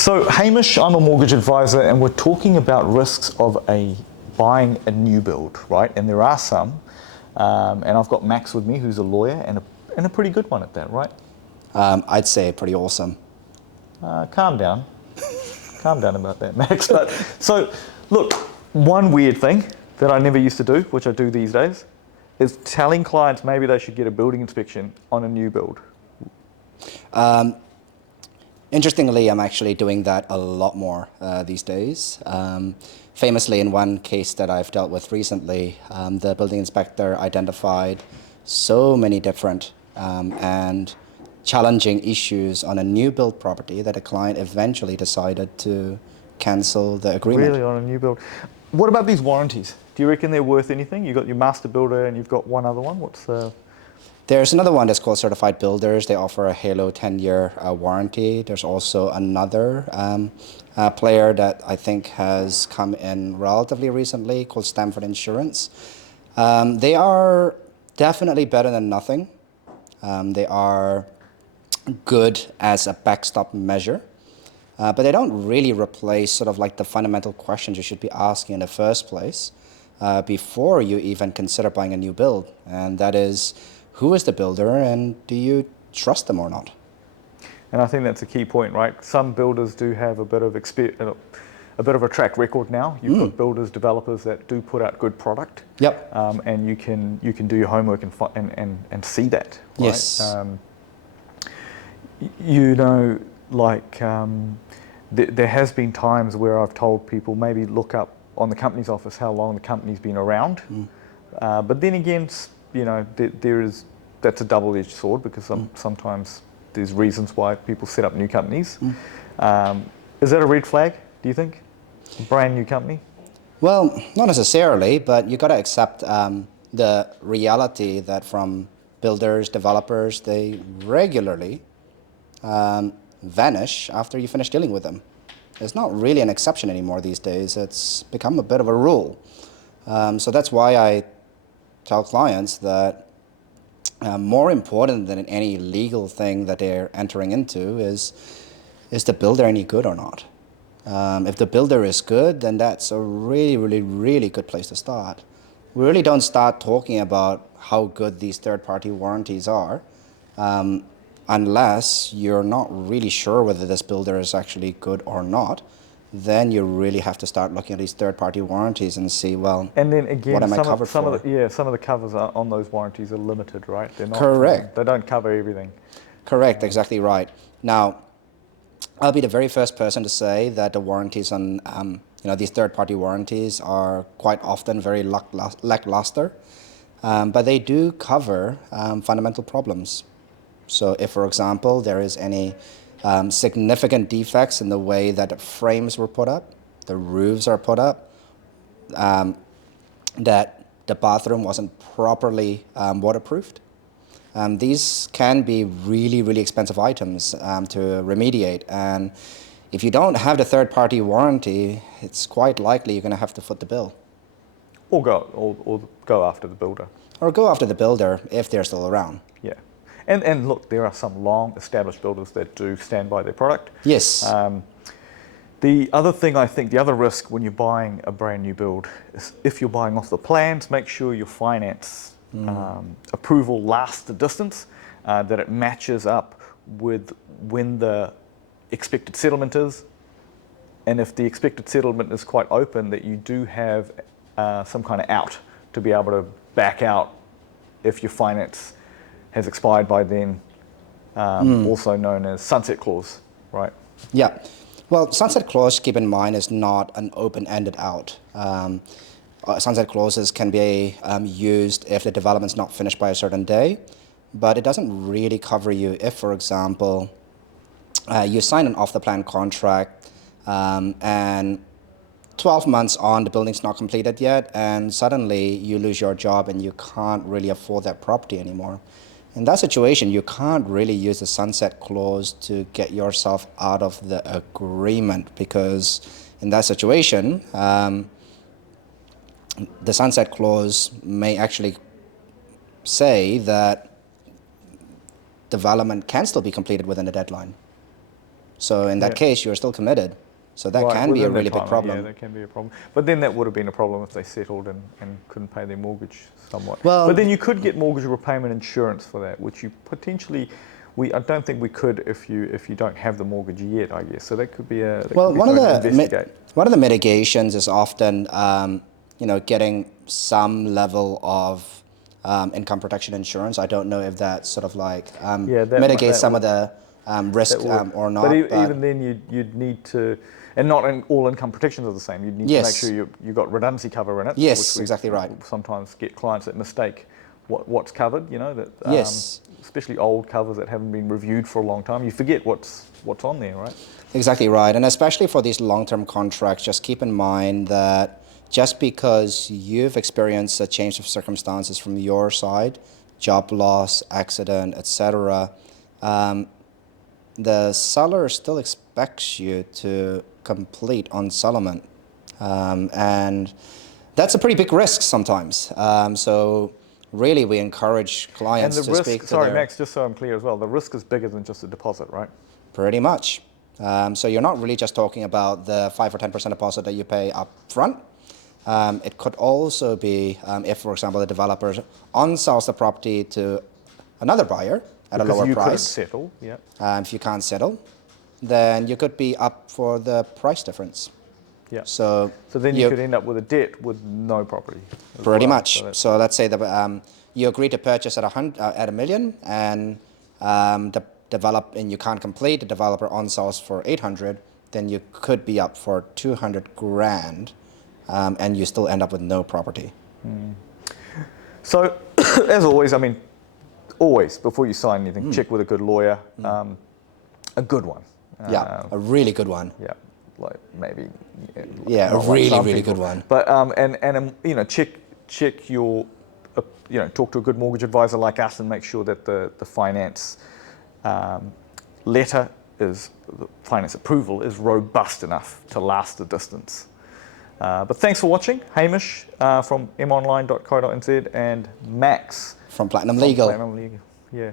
So, Hamish, I'm a mortgage advisor, and we're talking about risks of buying a new build, right? And there are some. And I've got Max with me, who's a lawyer and a pretty good one at that, right? I'd say pretty awesome. Calm down. Calm down about that, Max. But, so, look, one weird thing that I never used to do, which I do these days, is telling clients maybe they should get a building inspection on a new build. Interestingly, I'm actually doing that a lot more these days. Famously, in one case that I've dealt with recently, the building inspector identified so many different and challenging issues on a new build property that a client eventually decided to cancel the agreement. Really, on a new build. What about these warranties? Do you reckon they're worth anything? You've got your master builder and you've got one other one. What's the... There's another one that's called Certified Builders. They offer a Halo 10-year warranty. There's also another player that I think has come in relatively recently called Stamford Insurance. They are definitely better than nothing. They are good as a backstop measure, but they don't really replace sort of like the fundamental questions you should be asking in the first place before you even consider buying a new build, and that is, who is the builder and do you trust them or not? And I think that's a key point, right? Some builders do have a bit of a track record now. You've got builders, developers that do put out good product. Yep. And you can do your homework and see that. Right? Yes. You know, like there has been times where I've told people maybe look up on the company's office how long the company's been around. But then again, you know, that's a double-edged sword because sometimes there's reasons why people set up new companies. Is that a red flag, do you think? A brand new company? Well, not necessarily, but you got to accept the reality that from builders, developers, they regularly vanish after you finish dealing with them. It's not really an exception anymore these days. It's become a bit of a rule. So that's why I tell clients that more important than any legal thing that they're entering into is the builder any good or not? If the builder is good, then that's a really, really, really good place to start. We really don't start talking about how good these third-party warranties are unless you're not really sure whether this builder is actually good or not. Then you really have to start looking at these third-party warranties and see, well, and then again, what am I covered some for? Some of the covers on those warranties are limited, right? They're not, Correct. They don't cover everything. Correct, exactly right. Now, I'll be the very first person to say that the warranties on these third-party warranties are quite often very lackluster, but they do cover fundamental problems. So if, for example, there is any significant defects in the way that the frames were put up, the roofs are put up, that the bathroom wasn't properly waterproofed, these can be really, really expensive items to remediate. And if you don't have the third-party warranty, it's quite likely you're going to have to foot the bill. Or go after the builder. Or go after the builder if they're still around. Yeah. And look, there are some long-established builders that do stand by their product. Yes. The other thing, I think, the other risk when you're buying a brand new build is if you're buying off the plans, make sure your finance approval lasts the distance, that it matches up with when the expected settlement is. And if the expected settlement is quite open, that you do have some kind of out to be able to back out if your finance has expired by then, also known as sunset clause, right? Yeah. Well, sunset clause, keep in mind, is not an open-ended out. Sunset clauses can be used if the development's not finished by a certain day, but it doesn't really cover you if, for example, you sign an off-the-plan contract and 12 months on, the building's not completed yet, and suddenly you lose your job and you can't really afford that property anymore. In that situation, you can't really use the sunset clause to get yourself out of the agreement, because in that situation, the sunset clause may actually say that development can still be completed within the deadline. So in that Yeah. case, you're still committed. So that Right, can be a within that really big timeline, problem. Yeah, that can be a problem. But then that would have been a problem if they settled and couldn't pay their mortgage somewhat. Well- but then you could get mortgage repayment insurance for that, which you potentially, I don't think we could if you don't have the mortgage yet, I guess. So that could be a Well, one of something to the investigate. one of the mitigations is often, getting some level of income protection insurance. I don't know if that sort of like Yeah, that mitigates that some would- of the risk That would. or not. But even then, you'd need to, and not in, all income protections are the same. You'd need to make Yes. sure you got redundancy cover in it. Yes, which we exactly right. Sometimes get clients that mistake what's covered. You know that. Yes. Especially old covers that haven't been reviewed for a long time. You forget what's on there, right? Exactly right. And especially for these long-term contracts, just keep in mind that just because you've experienced a change of circumstances from your side, job loss, accident, etc., the seller still expects you to complete on settlement. And that's a pretty big risk sometimes. So really we encourage And clients the to risk. speak to Sorry, their... Max. Just so I'm clear as well, the risk is bigger than just a deposit, right? Pretty much. So you're not really just talking about the 5 or 10% deposit that you pay up front. It could also be if, for example, the developer on-sells the property to another buyer at a Because lower you couldn't price. settle. Yeah. If you can't settle, then you could be up for the price difference. Yeah. So So then you could end up with a debt with no property. as pretty well. much. So that's- So let's say that you agree to purchase at $1 million, and you can't complete. The developer on-sells for 800. Then you could be up for 200 grand, and you still end up with no property. So, as always, I mean, always before you sign anything, check with a good lawyer, a good one. Yeah, a really good one. Yeah, like maybe. Yeah, a not like really, some really people. good one. But check your, talk to a good mortgage advisor like us and make sure that the finance letter is the finance approval is robust enough to last the distance. But thanks for watching, Hamish from monline.co.nz and Max From Platinum from Legal. Platinum Legal. Yeah.